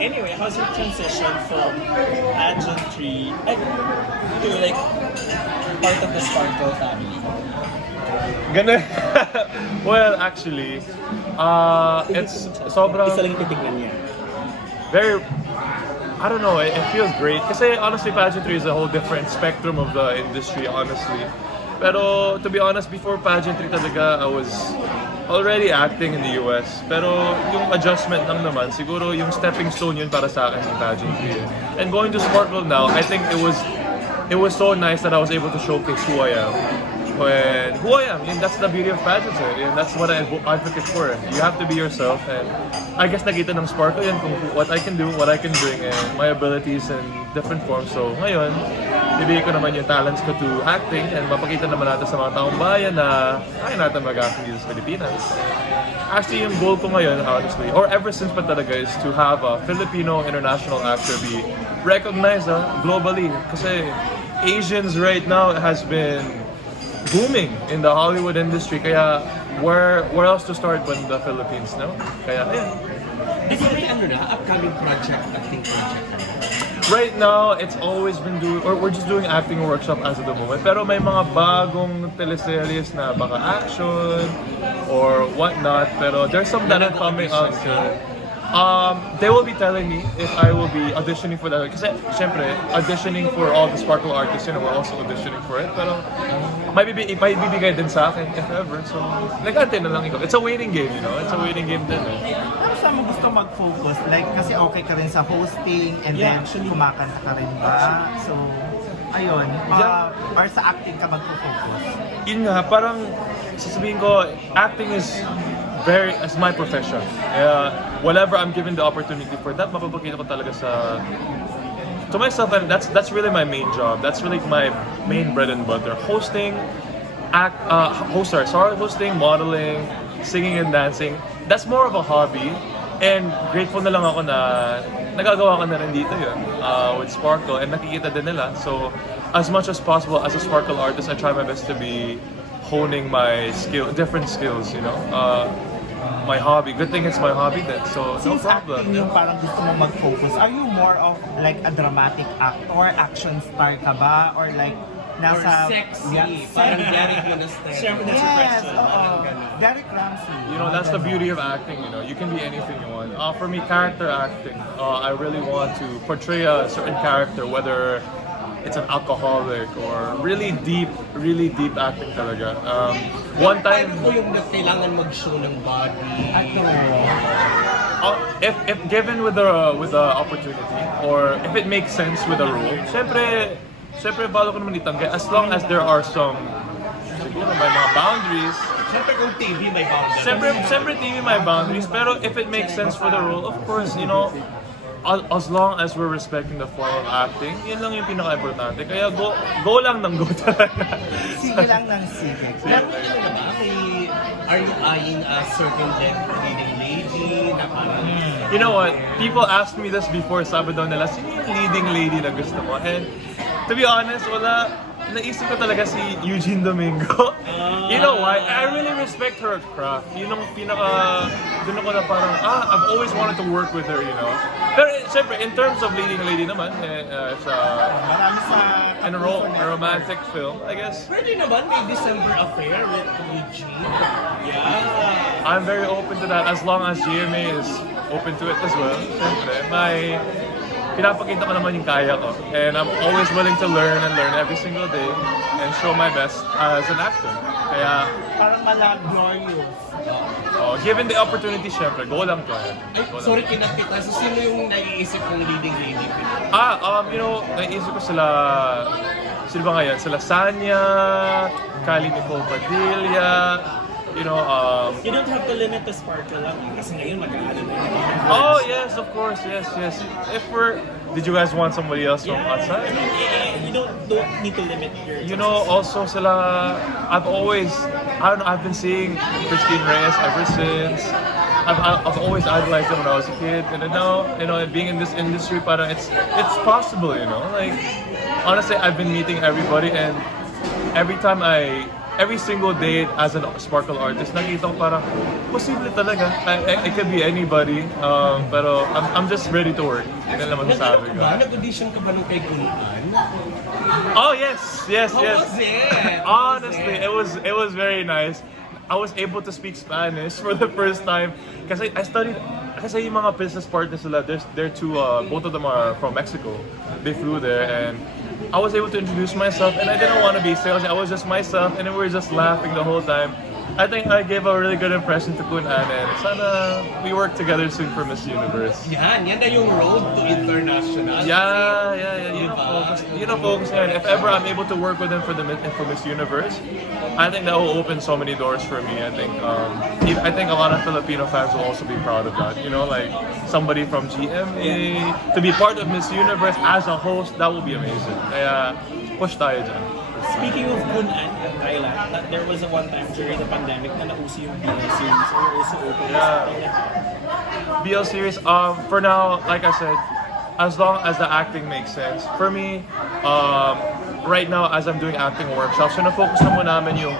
Anyway, how's your transition from pageantry to like part of the Sparkle family? Ganun. Well, actually, it's sobrang Isa lang yung titignan niya. very, I don't know, it feels great. Kasi honestly, pageantry is a whole different spectrum of the industry, honestly. Pero to be honest, before pageantry talaga, I was already acting in the US. Pero yung adjustment lang naman, siguro yung stepping stone yun para sa akin yung pageantry. And going to Sparkle now, I think it was so nice that I was able to showcase who I am. And who I am, and that's the beauty of pageantry, and that's what I advocate for. You have to be yourself, and I guess nakita ng Sparkle yan kung what I can do, what I can bring, and my abilities in different forms. So ngayon, bibigay ko naman yung talents ko to acting, and mapakita naman natin sa mga taong bayan na kaya natin mag-acting dito sa Pilipinas. Actually, yung goal ko ngayon, honestly, or ever since pa talaga, is to have a Filipino international actor be recognized globally. Kasi Asians right now has been booming in the Hollywood industry, kaya where else to start when the Philippines, no? Kaya ayun. Is there any upcoming project, acting project? Right now, it's always been we're just doing acting workshop as of the moment. Pero may mga bagong teleseries na baka action or whatnot. Pero there's some that are coming out soon. They will be telling me if I will be auditioning for that. Kasi, syempre, auditioning for all the Sparkle artists, we're also auditioning for it. Pero, may bibigay din sa akin, if ever. So, nag-antay na lang ikaw. It's a waiting game, It's a waiting game din, Pero saan mo gusto mag-focus? Like, kasi okay ka rin sa hosting, and Yeah, then actually. kumakanta ka rin ba? So, ayun. Or sa acting ka mag-focus? Yun nga, parang sasabihin ko, acting is as my profession. Whenever I'm given the opportunity for that, mapapakita ko talaga to myself, and that's really my main job. That's really my main bread and butter. Hosting, hosting, modeling, singing and dancing. That's more of a hobby, and grateful na lang ako na nagagawa ko na rin dito yun with Sparkle, and nakikita din nila. So, as much as possible, as a Sparkle artist, I try my best to be honing my different skills, my hobby. Good thing it's my hobby then, so no Since problem. acting yung parang gusto mo mag-focus, are you more of like a dramatic actor, action star ka ba? Or like nasa... Sexy, parang Derek Monastery. Siyempre, that's your Yes, question. oo. Derek Ramsey. That's the beauty of acting, You can be anything you want. For me, character acting, I really want to portray a certain character, whether it's an alcoholic or really deep acting talaga. One time, Paano po yung kailangan mag-show ng body? if given with the opportunity, or if it makes sense with the role, syempre balo ko naman itanggi, as long as there are some, siguro may mga boundaries. Siyempre kung TV may boundaries. Siyempre TV may boundaries, pero if it makes sense for the role, of course, as long as we're respecting the form of acting, yun lang yung pinaka-importante. Kaya go lang ng go talaga. Sige lang ng sige. Pero are you eyeing a certain leading lady na parang... You know what? People asked me this before, sabi daw nila, sino yung leading lady na gusto mo? And to be honest, wala. Naisip ko talaga si Eugene Domingo. You know why? I really respect her craft. Yun ang doon ako na parang, I've always wanted to work with her, Pero syempre, in terms of leading lady naman, it's Marami sa... in a romantic film, I guess. Pwede naman may December affair with Eugene. Yeah. I'm very open to that as long as GMA is open to it as well. Syempre, pinapakita ko naman yung kaya ko. And I'm always willing to learn every single day and show my best as an actor. Kaya, Parang glorious. given the opportunity, syempre, go lang to ahead. Go lang. Sorry, kinakita. So, sino yung naiisip kong leading lady? Naisip ko sila ba ngayon? Sila Sanya, Kali Nicole Padilla, You don't have to limit the Sparkle lang. Kasi ngayon mag-aaral na. oh yes, of course, yes. Did you guys want somebody else from outside? You don't need to limit your... Also sila, I've been seeing Christine Reyes ever since. I've always idolized them when I was a kid, and now, being in this industry, parang it's possible, Like, honestly, I've been meeting everybody, and every time I every single day as a sparkle artist, nakita ko parang, posible talaga. It could be anybody, pero I'm just ready to work. Yun lang masasabi ko. Nag-audition ka ba nung kay Kunan? Oh yes. How was it? Honestly, it was very nice. I was able to speak Spanish for the first time kasi I studied. Kasi yung mga business partners nila, they're two, both of them are from Mexico. They flew there and I was able to introduce myself and I didn't want to be salesy. I was just myself and we were just laughing the whole time. I think I gave a really good impression to Kunan and sana we work together soon for Miss Universe. Yan na yung road to international. Yeah. Yun ang focus ngayon. If ever I'm able to work with them for Miss Universe, I think that will open so many doors for me. I think a lot of Filipino fans will also be proud of that. You know, like somebody from GMA to be part of Miss Universe as a host, that will be amazing. Kaya push tayo dyan. Speaking of Kunan and Thailand, there was a one time during the pandemic na nauso yung BL series. So you're also open to something like that. BL series, for now, like I said, as long as the acting makes sense. For me, right now, as I'm doing acting workshops, na-focus na muna namin yung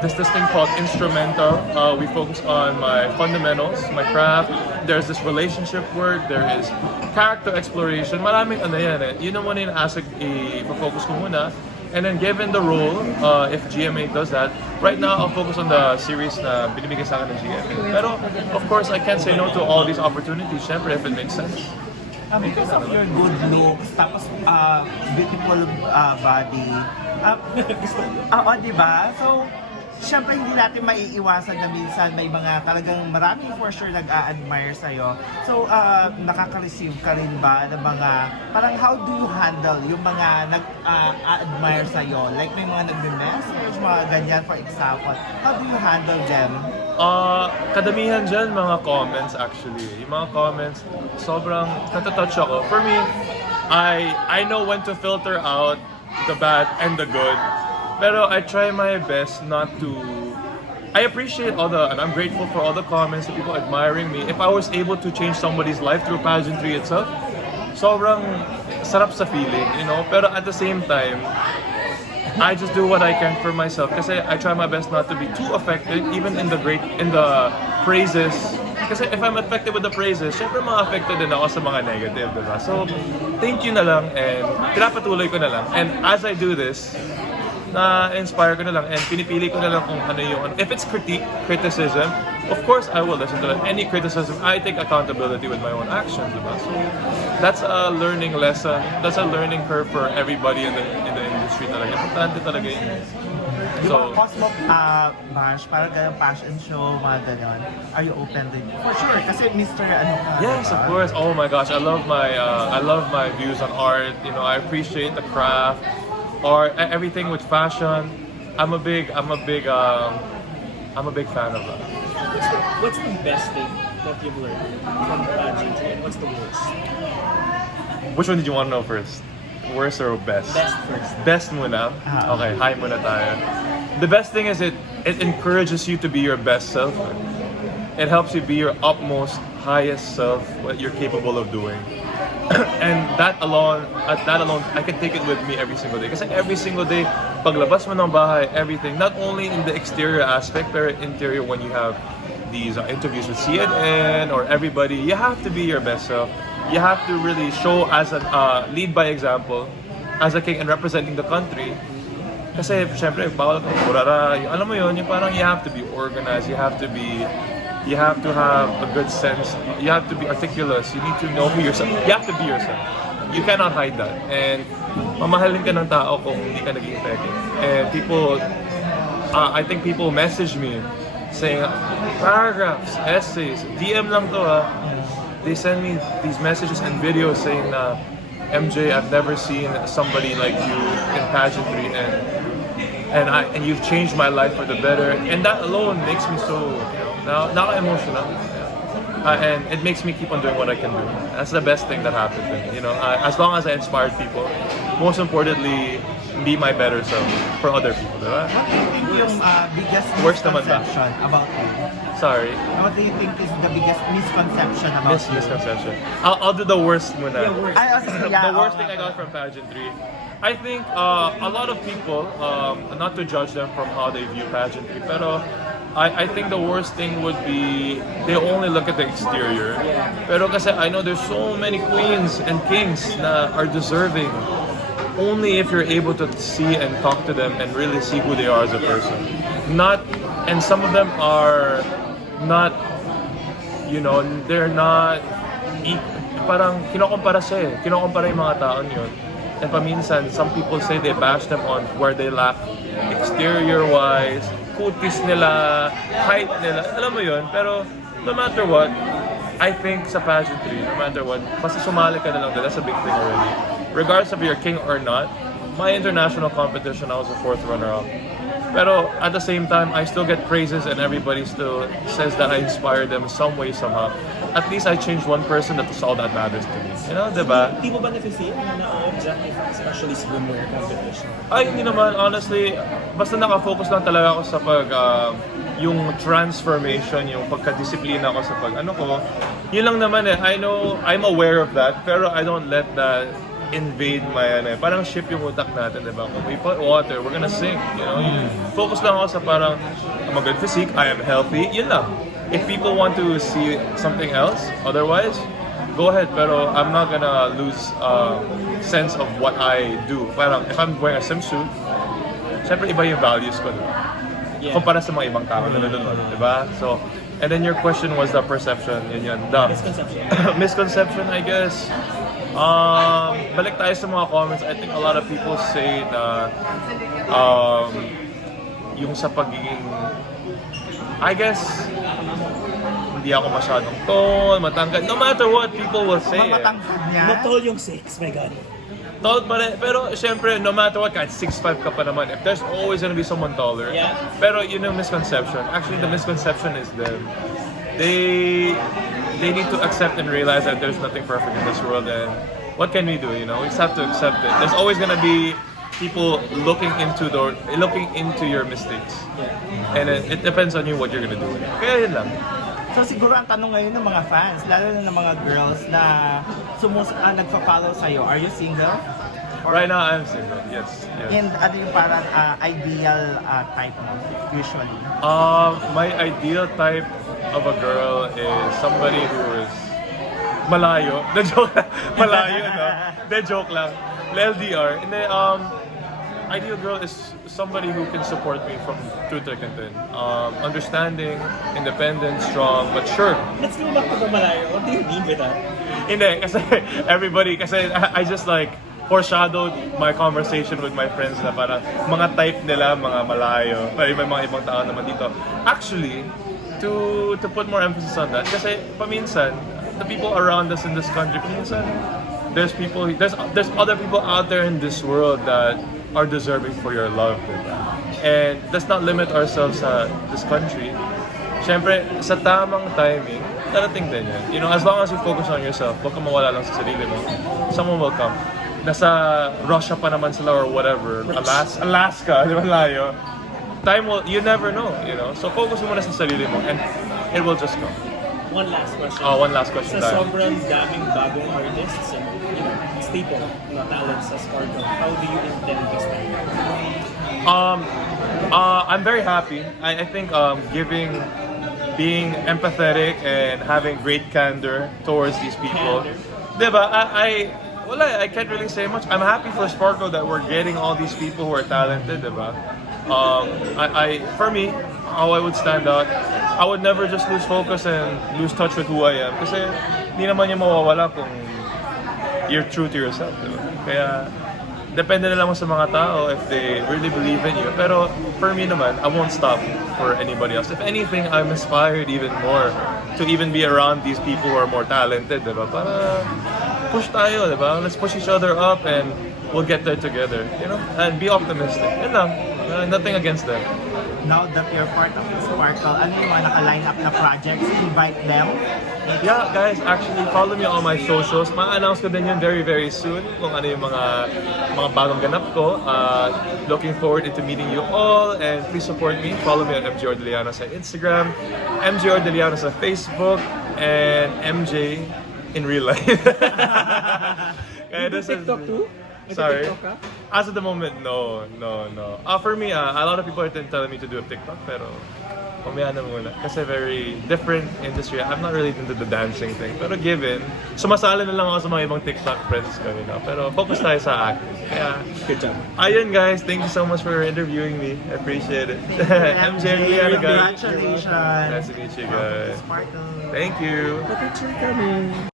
this thing called instrumental. We focus on my fundamentals, my craft. There's this relationship work, there is character exploration. Maraming ano yan eh. Yun ang muna yung asset i-focus ko muna. And then given the role, if GMA does that, right now I'll focus on the series na binibigay sa akin ng GMA. Pero of course, I can't say no to all these opportunities, syempre if it makes sense. Because of your good looks, tapos beautiful body, di ba? So, syempre hindi natin maiiwasan na minsan may mga talagang maraming for sure nag-a-admire sa'yo. So, nakaka-receive ka rin ba ng mga, parang how do you handle yung mga nag-a-admire sa'yo? Like may mga nag-message, mga ganyan for example. How do you handle them? Kadamihan dyan, mga comments actually. Yung mga comments, sobrang natatouch ako. For me, I know when to filter out the bad and the good. Pero I try my best not to. I appreciate and I'm grateful for all the comments, the people admiring me. If I was able to change somebody's life through pageantry itself, sobrang sarap sa feeling, you know. Pero at the same time, I just do what I can for myself. Kasi I try my best not to be too affected, even in the praises. Kasi if I'm affected with the praises, syempre affected din ako sa mga negative, diba? So, thank you na lang and pinapatuloy ko na lang. And as I do this, na-inspire ko na lang and pinipili ko na lang kung ano yung... If it's criticism, of course I will listen to that. Any criticism, I take accountability with my own actions, diba? So, that's a learning lesson. That's a learning curve for everybody in the industry talaga. Importante talaga yun. So, Cosmo Bash, parang ganang fashion show, mga ganon. Are you open din? For sure, kasi Mr. ano ka, yes, diba? of course. Oh my gosh, I love my views on art. You know, I appreciate the craft, art, everything with fashion. I'm a big fan of that. What's the best thing that you've learned from pageantry and what's the worst? Which one did you want to know first? Worst or best? Best first. Best muna. Okay, high muna tayo. The best thing is it encourages you to be your best self. It helps you be your utmost, highest self, what you're capable of doing. And that alone, I can take it with me every single day. Kasi every single day, paglabas mo ng bahay, everything, not only in the exterior aspect, but interior when you have these interviews with CNN or everybody, you have to be your best self. You have to really show as lead by example, as a king and representing the country. Kasi syempre, bawal kang kurara. Alam mo yun, yung parang you have to be organized, you have to have a good sense, you have to be articulate, you need to know who yourself, you have to be yourself. You cannot hide that. And mamahalin ka ng tao kung hindi ka naging peke. And people, I think people message me saying, paragraphs, essays, DM lang to They send me these messages and videos saying na, MJ, I've never seen somebody like you in pageantry and you've changed my life for the better. And that alone makes me so, emotional. And it makes me keep on doing what I can do. That's the best thing that happened to me. As long as I inspired people, most importantly, be my better self for other people, diba? What do you think yung biggest Worst naman ba? misconception about you? Sorry. What do you think is the biggest misconception about you? Misconception. I'll do the worst muna. Yeah, worst. The worst thing I got from pageantry. I think a lot of people, not to judge them from how they view pageantry, pero I think the worst thing would be they only look at the exterior. Pero kasi I know there's so many queens and kings na are deserving only if you're able to see and talk to them and really see who they are as a person. And some of them are not, they're not, parang kinokompara siya eh. Kinokompara yung mga taon yun. And paminsan, some people say they bash them on where they lack exterior-wise, kutis nila, height nila, alam mo yun. Pero no matter what, I think sa pageantry, no matter what, basta sumali ka na lang din, that's a big thing already. Regardless if you're king or not, my international competition, I was a 4th runner-up. Pero at the same time, I still get praises and everybody still says that I inspired them some way, somehow. At least I changed one person, that's all that matters to me. Diba? Hindi mo ba na-feel na objective, especially swimmer competition? Ay, hindi naman. Honestly, basta nakafocus lang talaga ako sa yung transformation, yung pagka-disiplina ko sa yun lang naman eh. I know, I'm aware of that, pero I don't let that invade my parang ship yung utak natin, diba? Kung we put water, we're gonna sink, Focus lang ako sa parang, I'm a good physique, I am healthy, yun lang. If people want to see something else, otherwise, go ahead, pero I'm not gonna lose sense of what I do. Parang, if I'm wearing a swimsuit, syempre iba yung values ko, diba? Kumpara sa mga ibang tao na nanonood, diba? So, and then your question was the perception, yun. The misconception, I guess. Balik tayo sa mga comments. I think a lot of people say na yung sa pagiging, I guess, hindi ako masyadong tall, matangkad. No matter what people will say. Matangkad niya? Matol yung 6, my God. Tall pa rin. Pero syempre, no matter what, kahit 6'5 ka pa naman, if there's always gonna be someone taller. Yeah. Pero yun yung misconception. Actually, the misconception is them. They need to accept and realize that there's nothing perfect in this world, and what can we do? We just have to accept it. There's always gonna be people looking into your mistakes, and it depends on you what you're gonna do. Kaya yun lang. So siguro ang tanong ngayon ng mga fans, lalo na ng mga girls na nagfa-follow sa'yo, are you single? Right now, I'm single. Yes. And ano yung parang ideal type mo, usually? My ideal type of a girl is somebody who is malayo. The joke, malayo, no? The joke lang. LDR. And then, ideal girl is somebody who can support me from through thick and thin. Understanding, independent, strong, but sure. Let's go back to the malayo. What do you mean by that? Hindi, kasi I just like foreshadowed my conversation with my friends na parang mga type nila, mga malayo. Pero may mga ibang tao naman dito. Actually, to put more emphasis on that, kasi paminsan, the people around us in this country, paminsan, there's other people out there in this world that are deserving for your love, diba? And let's not limit ourselves sa this country. Siyempre, sa tamang timing, darating din yan. As long as you focus on yourself, huwag kang mawala lang sa sarili mo. Someone will come. Nasa Russia pa naman sila or whatever, Alaska, di ba layo? You never know, So focus mo muna sa sarili mo and it will just come. One last question. One last question Sa tayo. sobrang daming bagong artists and staple na talents sa Sparkle, how do you intend this time? I'm very happy. I think being empathetic and having great candor towards these people. Diba? I can't really say much. I'm happy for Sparkle that we're getting all these people who are talented, diba? For me, how I would stand out, I would never just lose focus and lose touch with who I am. Kasi hindi naman yung mawawala kung you're true to yourself, diba? Kaya, depende na lang sa mga tao if they really believe in you. Pero for me naman, I won't stop for anybody else. If anything, I'm inspired even more to even be around these people who are more talented, diba? Para push tayo, diba? Let's push each other up and we'll get there together, And be optimistic. Yun lang. Nothing against them. Now that you're part of Sparkle, ano yung mga naka-line up na projects? Invite them Yeah, guys, actually, follow me on all my socials. Ma-announce ko din yun very, very soon kung ano yung mga bagong ganap ko. Looking forward into meeting you all, and please support me. Follow me on MJ Ordillano sa Instagram, MJ Ordillano sa Facebook, and MJ in real life. Kaya this is- TikTok too? May Sorry. TikTok ka? As of the moment, no. For me, a lot of people are telling me to do a TikTok, pero mamaya na muna. Kasi very different industry. I'm not really into the dancing thing. Pero given, sumasali na lang ako sa mga ibang TikTok friends ko, you know. Pero focus tayo sa acting. Kaya, Good job. ayun guys, thank you so much for interviewing me. I appreciate it. MJ, Liana, guys. Congratulations. Nice to meet you guys. Sparkle. Thank you. Kapicture kami.